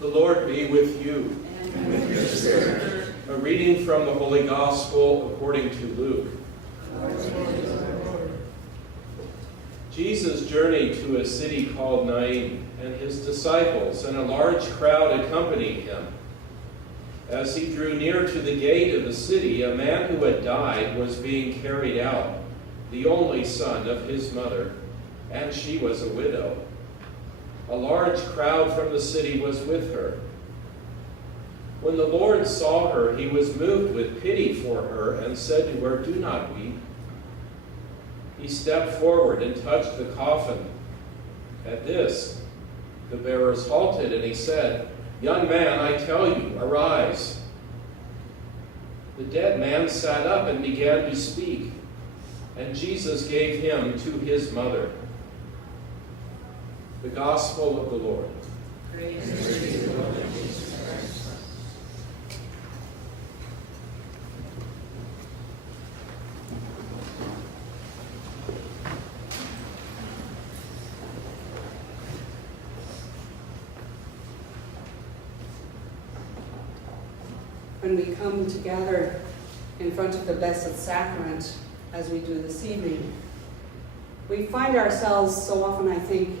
The Lord be with you. And with your spirit. A reading from the Holy Gospel according to Luke. Jesus journeyed to a city called Nain, and his disciples and a large crowd accompanied him. As he drew near to the gate of the city, a man who had died was being carried out, the only son of his mother, and she was a widow. A large crowd from the city was with her. When the Lord saw her, he was moved with pity for her and said to her, "Do not weep." He stepped forward and touched the coffin. At this, the bearers halted, and he said, "Young man, I tell you, arise." The dead man sat up and began to speak, and Jesus gave him to his mother. The Gospel of the Lord. Praise to you, Lord Jesus Christ. When we come together in front of the Blessed Sacrament, as we do this evening, we find ourselves so often, I think,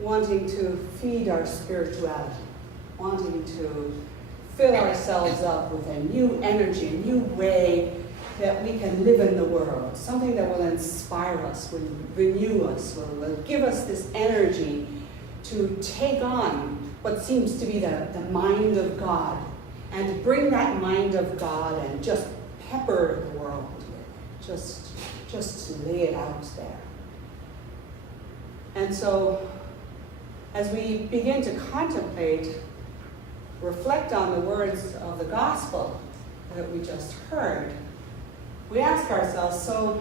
wanting to feed our spirituality, wanting to fill ourselves up with a new energy, a new way that we can live in the world, something that will inspire us, will renew us, will give us this energy to take on what seems to be the mind of God, and to bring that mind of God and just pepper the world with, just lay it out there. And so, as we begin to contemplate, reflect on the words of the gospel that we just heard, we ask ourselves, so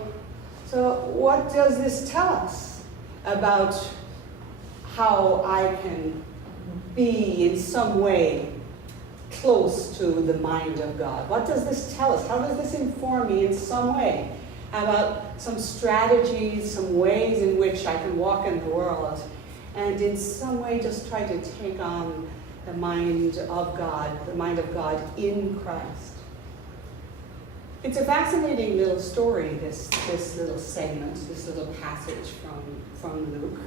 what does this tell us about how I can be in some way close to the mind of God? What does this tell us? How does this inform me in some way about some strategies, some ways in which I can walk in the world and in some way just try to take on the mind of God in Christ? It's a fascinating little story, this little segment, this little passage from Luke.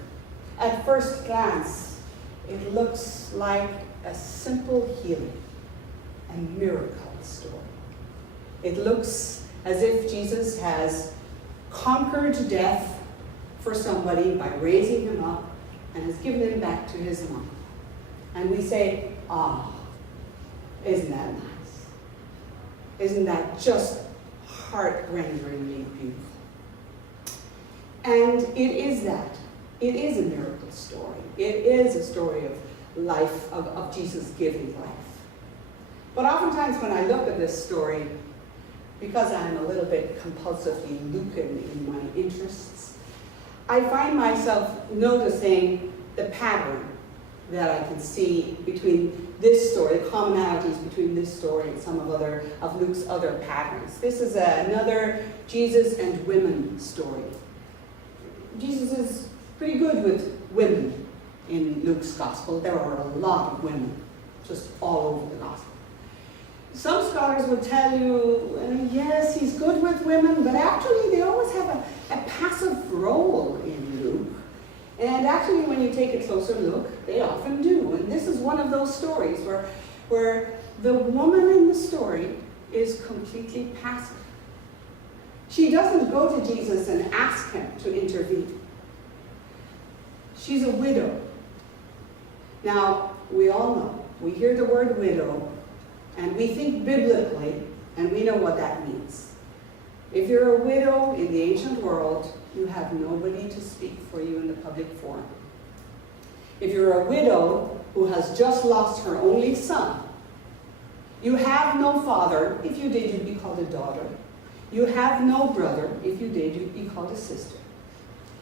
At first glance, it looks like a simple healing, a miracle story. It looks as if Jesus has conquered death for somebody by raising him up and has given him back to his mom. And we say, isn't that nice? Isn't that just heart-renderingly beautiful? And it is that. It is a miracle story. It is a story of life, of Jesus giving life. But oftentimes when I look at this story, because I'm a little bit compulsively Lucan in my interests, I find myself noticing the pattern that I can see between this story, the commonalities between this story and some of Luke's other patterns. This is another Jesus and women story. Jesus is pretty good with women in Luke's gospel. There are a lot of women just all over the gospel. Some scholars will tell you, yes, he's good with women, but actually they always have a passive role in Luke. And actually, when you take a closer look, they often do. And this is one of those stories where the woman in the story is completely passive. She doesn't go to Jesus and ask him to intervene. She's a widow. Now, we all know, we hear the word widow, and we think biblically, and we know what that means. If you're a widow in the ancient world, you have nobody to speak for you in the public forum. If you're a widow who has just lost her only son, you have no father. If you did, you'd be called a daughter. You have no brother. If you did, you'd be called a sister.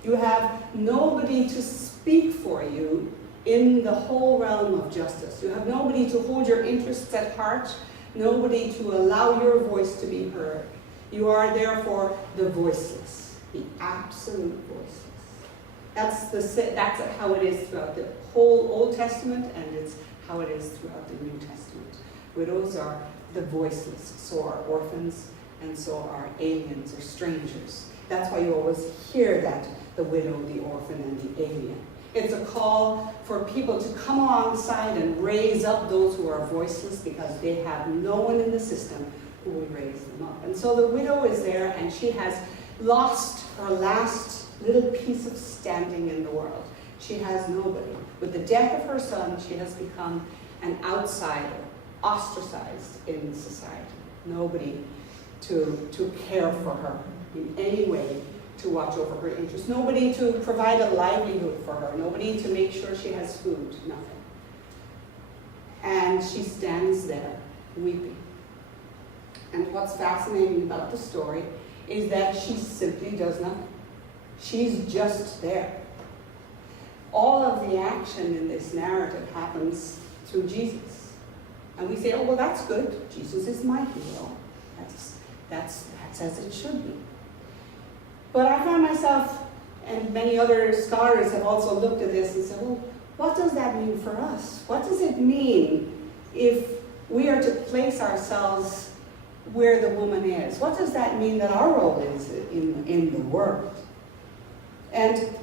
You have nobody to speak for you in the whole realm of justice. You have nobody to hold your interests at heart, nobody to allow your voice to be heard. You are therefore the voiceless, the absolute voiceless. That's how it is throughout the whole Old Testament, and it's how it is throughout the New Testament. Widows are the voiceless, so are orphans, and so are aliens or strangers. That's why you always hear that, the widow, the orphan, and the alien. It's a call for people to come alongside and raise up those who are voiceless because they have no one in the system who will raise them up. And so the widow is there, and she has lost her last little piece of standing in the world. She has nobody. With the death of her son, she has become an outsider, ostracized in society. Nobody to care for her in any way, to watch over her interests. Nobody to provide a livelihood for her. Nobody to make sure she has food. Nothing. And she stands there weeping. And what's fascinating about the story is that she simply does nothing. She's just there. All of the action in this narrative happens through Jesus. And we say, oh, well, that's good. Jesus is my hero. That's as it should be. But I found myself, and many other scholars have also looked at this and said, well, what does that mean for us? What does it mean if we are to place ourselves where the woman is? What does that mean that our role is in the world? And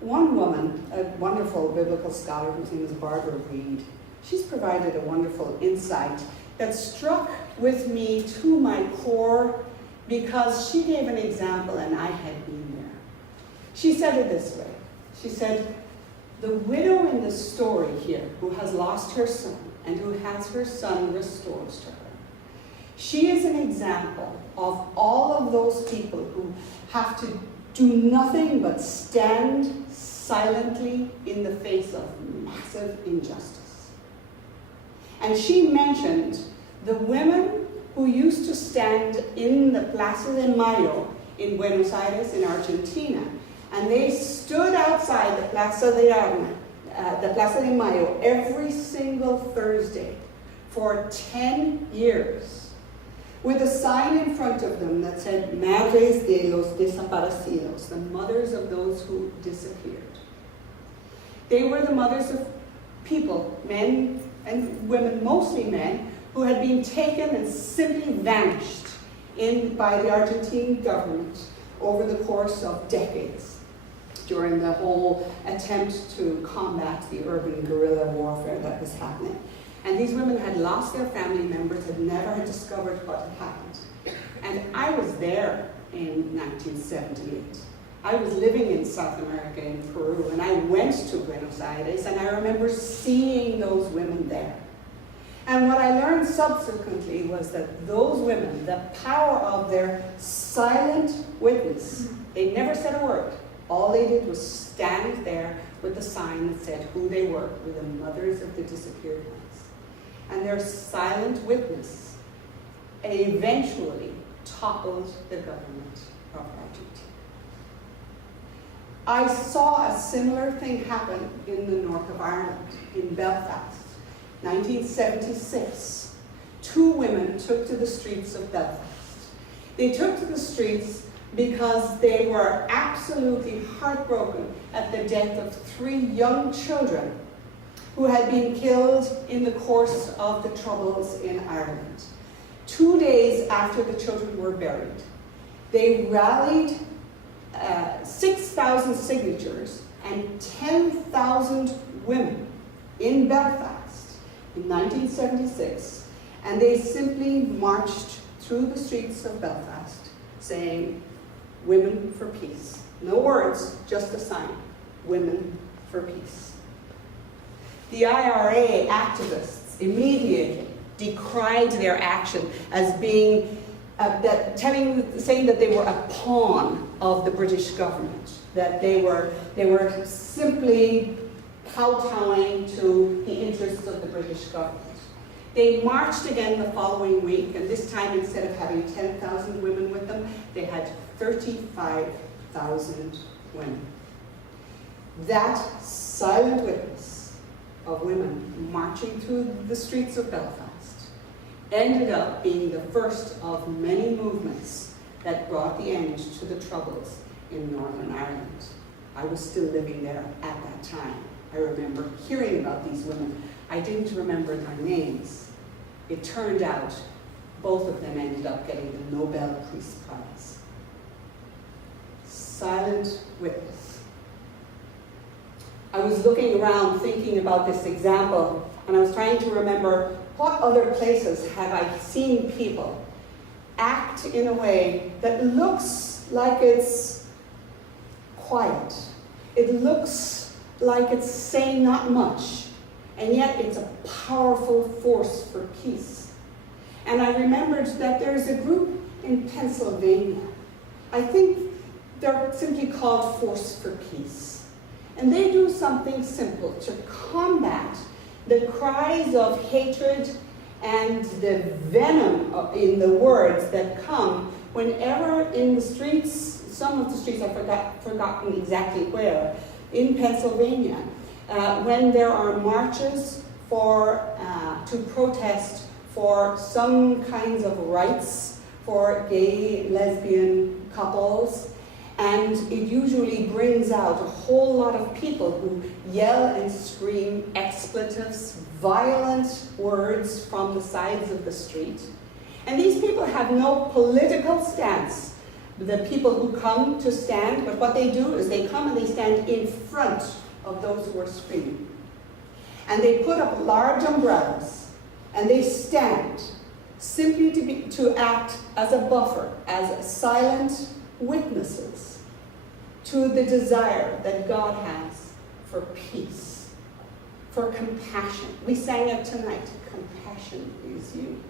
one woman, a wonderful biblical scholar whose name is Barbara Reed, she's provided a wonderful insight that struck with me to my core because she gave an example and I had been there. She said it this way. She said, the widow in the story here who has lost her son and who has her son restored to her, she is an example of all of those people who have to do nothing but stand silently in the face of massive injustice. And she mentioned the women who used to stand in the Plaza de Mayo in Buenos Aires in Argentina. And they stood outside the Plaza de Mayo every single Thursday for 10 years with a sign in front of them that said, Madres de los Desaparecidos, the mothers of those who disappeared. They were the mothers of people, men and women, mostly men, who had been taken and simply vanished by the Argentine government over the course of decades during the whole attempt to combat the urban guerrilla warfare that was happening. And these women had lost their family members, had never discovered what had happened. And I was there in 1978. I was living in South America, in Peru, and I went to Buenos Aires, and I remember seeing those women there. And what I learned subsequently was that those women, the power of their silent witness, they never said a word. All they did was stand there with the sign that said who they were the mothers of the disappeared ones. And their silent witness eventually toppled the government of Argentina. I saw a similar thing happen in the north of Ireland, in Belfast. 1976, two women took to the streets of Belfast. They took to the streets because they were absolutely heartbroken at the death of 3 young children who had been killed in the course of the Troubles in Ireland. 2 days after the children were buried, they rallied 6,000 signatures and 10,000 women in Belfast in 1976, and they simply marched through the streets of Belfast saying, "Women for peace." No words, just a sign, "Women for peace." The IRA activists immediately decried their action as being, saying that they were a pawn of the British government, that they were simply kowtowing to the interests of the British government. They marched again the following week, and this time, instead of having 10,000 women with them, they had 35,000 women. That silent witness of women marching through the streets of Belfast ended up being the first of many movements that brought the end to the Troubles in Northern Ireland. I was still living there at that time. I remember hearing about these women. I didn't remember their names. It turned out both of them ended up getting the Nobel Peace Prize. Silent witness. I was looking around thinking about this example, and I was trying to remember what other places have I seen people act in a way that looks like it's quiet. It looks like it's saying not much, and yet it's a powerful force for peace. And I remembered that there's a group in Pennsylvania. I think they're simply called Force for Peace. And they do something simple to combat the cries of hatred and the venom in the words that come whenever in the streets, some of the streets I've forgotten exactly where, in Pennsylvania, when there are marches to protest for some kinds of rights for gay, lesbian couples. And it usually brings out a whole lot of people who yell and scream expletives, violent words from the sides of the street. And these people have no political stance. The people who come to stand, but what they do is they come and they stand in front of those who are screaming. And they put up large umbrellas, and they stand simply to act as a buffer, as silent witnesses to the desire that God has for peace, for compassion. We sang it tonight, compassion is you.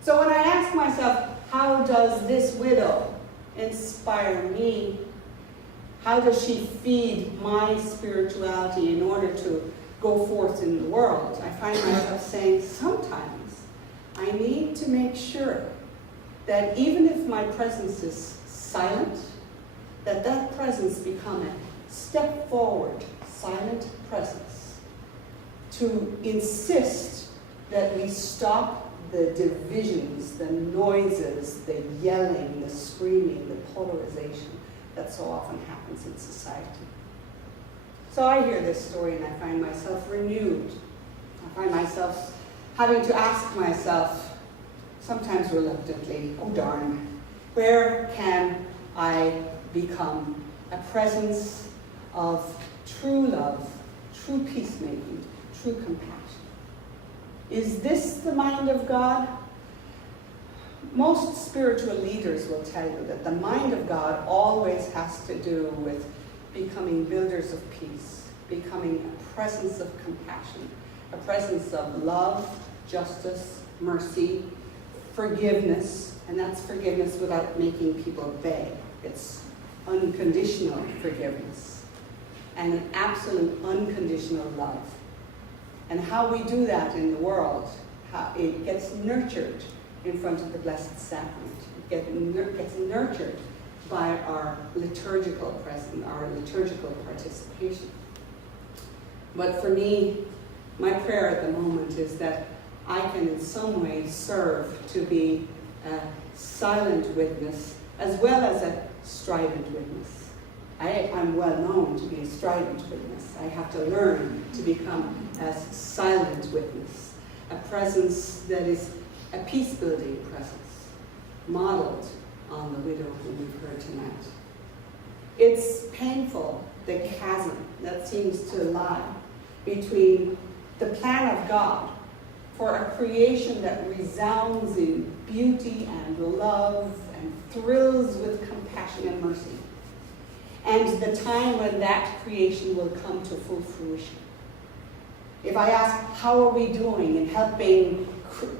So when I ask myself, how does this widow inspire me? How does she feed my spirituality in order to go forth in the world? I find myself saying, sometimes I need to make sure that even if my presence is silent, that presence become a step forward, silent presence, to insist that we stop the divisions, the noises, the yelling, the screaming, the polarization that so often happens in society. So I hear this story and I find myself renewed. I find myself having to ask myself, sometimes reluctantly, oh darn, where can I become a presence of true love, true peacemaking, true compassion? Is this the mind of God? Most spiritual leaders will tell you that the mind of God always has to do with becoming builders of peace, becoming a presence of compassion, a presence of love, justice, mercy, forgiveness, and that's forgiveness without making people beg. It's unconditional forgiveness and an absolute unconditional love. And how we do that in the world, how it gets nurtured in front of the Blessed Sacrament. It gets nurtured by our liturgical presence, our liturgical participation. But for me, my prayer at the moment is that I can in some way serve to be a silent witness as well as a strident witness. I'm well known to be a strident witness. I have to learn to become a silent witness, a presence that is a peace-building presence, modeled on the widow whom we've heard tonight. It's painful, the chasm that seems to lie between the plan of God for a creation that resounds in beauty and love and thrills with compassion and mercy, and the time when that creation will come to full fruition. If I ask, how are we doing in helping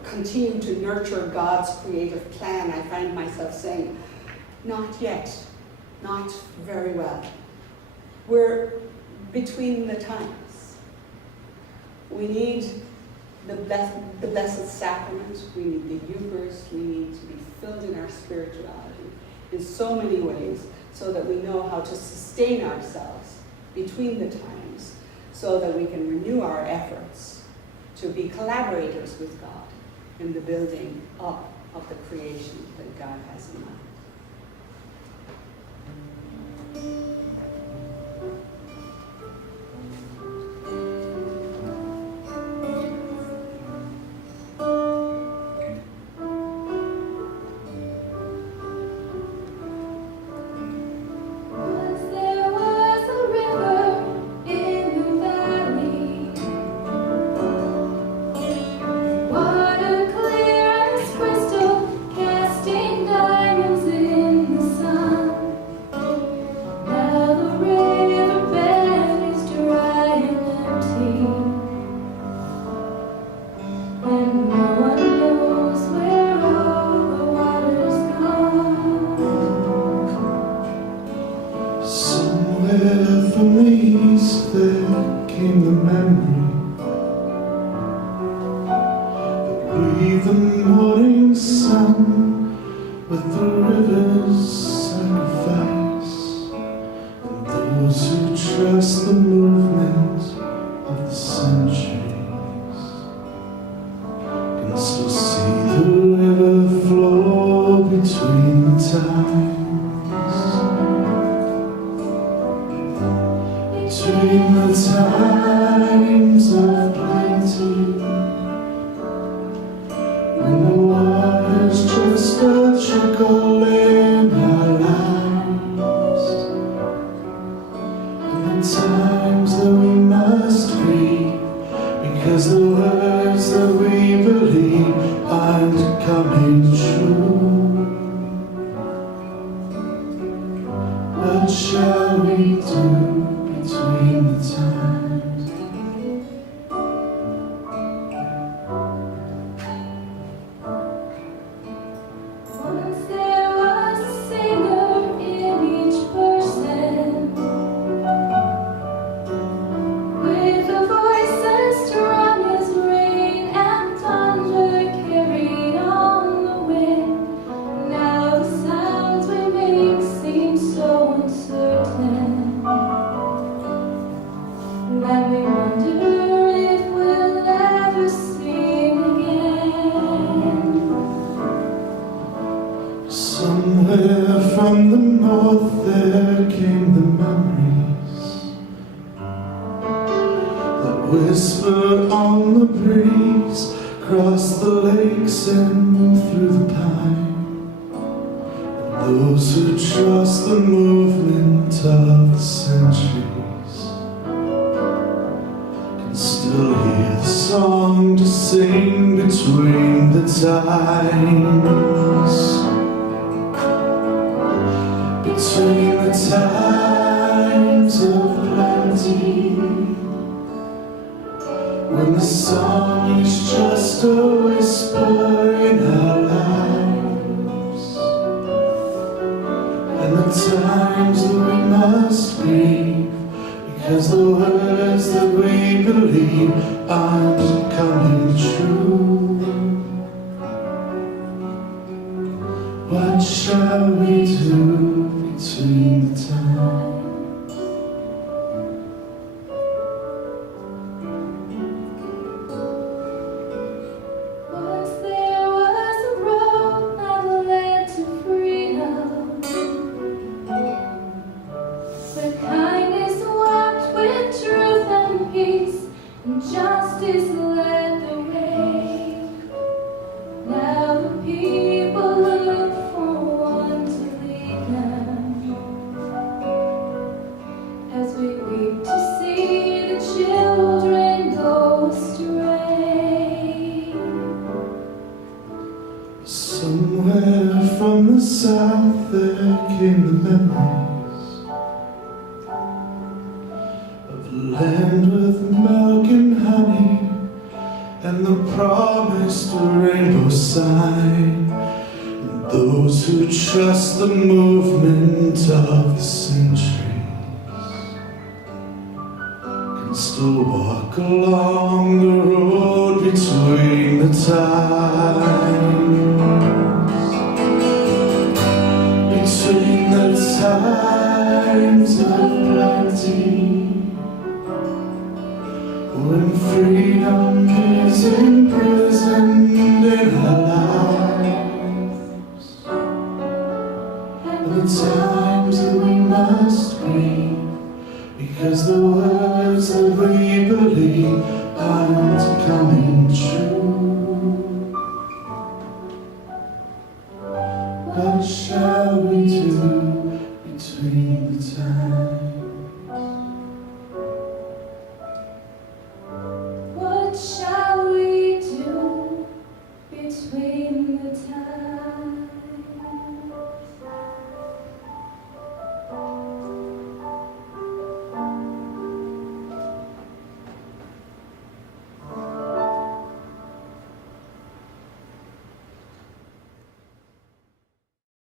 continue to nurture God's creative plan, I find myself saying, not yet, not very well. We're between the times. We need the Blessed Sacrament, we need the Eucharist, we need to be filled in our spirituality in so many ways, so that we know how to sustain ourselves between the times, so that we can renew our efforts to be collaborators with God in the building up of the creation that God has in mind. from the east there came the memory. Breathe the morning sun with the river's sacrifice, and those who trust the movement of the centuries can still see the river flow between the times, between the times of plenty, when the water's just a trickle in our lives, and the times that we must grieve, because the words that we believe aren't coming true. What shall we do between the times? Once there was a singer in each person, with a voice as strong as rain and thunder carried on the wind. Now the sounds we make seem so uncertain that we wonder if we'll ever sing again. Somewhere from the north there came the memories that whisper on the breeze, across the lakes and through the pine. And those who trust the movement of the centuries can still hear the song to sing between the times. Between the times of plenty, when the song is just a whisper in our lives, and the times that we must grieve, because the words that we believe aren't coming true. What shall we do between the times? Once there was a road that led to freedom, where kindness walked with truth and peace, and justice led the way. Now the people look for one to lead them, as we weep to see the children go astray. Somewhere from the south there came the memories of a land with milk and honey, and the promised rainbow sign. And those who trust the movement of the centuries can still walk along the road between the times, between the times of plenty, when freedom is imprisoned in our lives, and the times that we must grieve, because the words that we believe aren't coming true. What shall we do between the times?